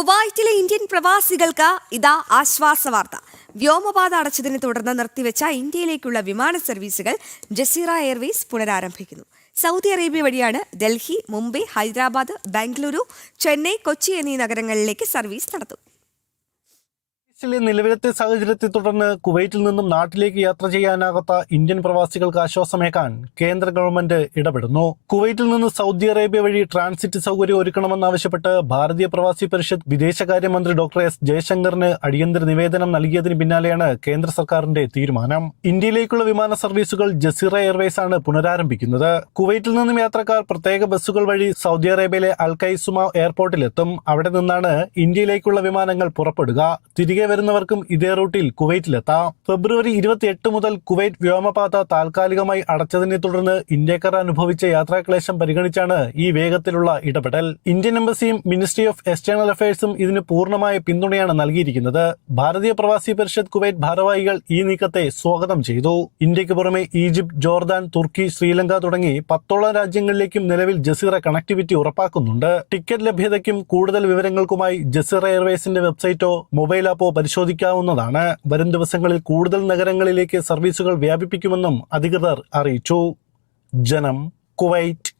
കുവൈറ്റിലെ ഇന്ത്യൻ പ്രവാസികൾക്ക് ഇതാ ആശ്വാസവാർത്ത. വ്യോമപാത അടച്ചതിനെ തുടർന്ന് നിർത്തിവെച്ച ഇന്ത്യയിലേക്കുള്ള വിമാന സർവീസുകൾ ജസീറ എയർവേസ് പുനരാരംഭിക്കുന്നു. സൗദി അറേബ്യ വഴിയാണ് ഡൽഹി, മുംബൈ, ഹൈദരാബാദ്, ബാംഗ്ലൂരു, ചെന്നൈ, കൊച്ചി എന്നീ നഗരങ്ങളിലേക്ക് സർവീസ് നടത്തും. നിലവിലത്തെ സാഹചര്യത്തെ തുടർന്ന് കുവൈറ്റിൽ നിന്നും നാട്ടിലേക്ക് യാത്ര ചെയ്യാനാകാത്ത ഇന്ത്യൻ പ്രവാസികൾക്ക് ആശ്വാസമേകാൻ കേന്ദ്ര ഗവൺമെന്റ് ഇടപെടുന്നു. കുവൈറ്റിൽ നിന്ന് സൗദി അറേബ്യ വഴി ട്രാൻസിറ്റ് സൗകര്യം ഒരുക്കണമെന്നാവശ്യപ്പെട്ട് ഭാരതീയ പ്രവാസി പരിഷത്ത് വിദേശകാര്യമന്ത്രി ഡോക്ടർ എസ് ജയശങ്കറിന് അടിയന്തര നിവേദനം നൽകിയതിന് പിന്നാലെയാണ് കേന്ദ്ര സർക്കാരിന്റെ തീരുമാനം. ഇന്ത്യയിലേക്കുള്ള വിമാന സർവീസുകൾ ജസീറ എയർവേസ് ആണ് പുനരാരംഭിക്കുന്നത്. കുവൈറ്റിൽ നിന്നും യാത്രക്കാർ പ്രത്യേക ബസ്സുകൾ വഴി സൗദി അറേബ്യയിലെ അൽ ഖൈസുമ എയർപോർട്ടിലെത്തും. അവിടെ നിന്നാണ് ഇന്ത്യയിലേക്കുള്ള വിമാനങ്ങൾ പുറപ്പെടുക. തിരികെ വരുന്നവർക്കും ഇതേ റൂട്ടിൽ കുവൈറ്റിലെത്താം. ഫെബ്രുവരി 28 മുതൽ കുവൈറ്റ് വ്യോമപാത താൽക്കാലികമായി അടച്ചതിനെ തുടർന്ന് ഇന്ത്യക്കാർ അനുഭവിച്ച യാത്രാക്ലേശം പരിഗണിച്ചാണ് ഈ വേഗത്തിലുള്ള ഇടപെടൽ. ഇന്ത്യൻ എംബസിയും മിനിസ്ട്രി ഓഫ് എക്സ്റ്റേണൽ അഫയേഴ്സും ഇതിന് പൂർണ്ണമായ പിന്തുണയാണ് നൽകിയിരിക്കുന്നത്. ഭാരതീയ പ്രവാസി പരിഷത്ത് കുവൈറ്റ് ഭാരവാഹികൾ ഈ നീക്കത്തെ സ്വാഗതം ചെയ്തു. ഇന്ത്യക്ക് പുറമെ ഈജിപ്ത്, ജോർദാൻ, തുർക്കി, ശ്രീലങ്ക തുടങ്ങി 10ഓളം രാജ്യങ്ങളിലേക്കും നിലവിൽ ജസീറ കണക്ടിവിറ്റി ഉറപ്പാക്കുന്നുണ്ട്. ടിക്കറ്റ് ലഭ്യതയ്ക്കും കൂടുതൽ വിവരങ്ങൾക്കുമായി ജസീറ എയർവേസിന്റെ വെബ്സൈറ്റോ മൊബൈൽ ആപ്പോ പരിശോധിക്കാവുന്നതാണ്. വരും ദിവസങ്ങളിൽ കൂടുതൽ നഗരങ്ങളിലേക്ക് സർവീസുകൾ വ്യാപിപ്പിക്കുമെന്നും അധികൃതർ അറിയിച്ചു. ജനം, കുവൈറ്റ്.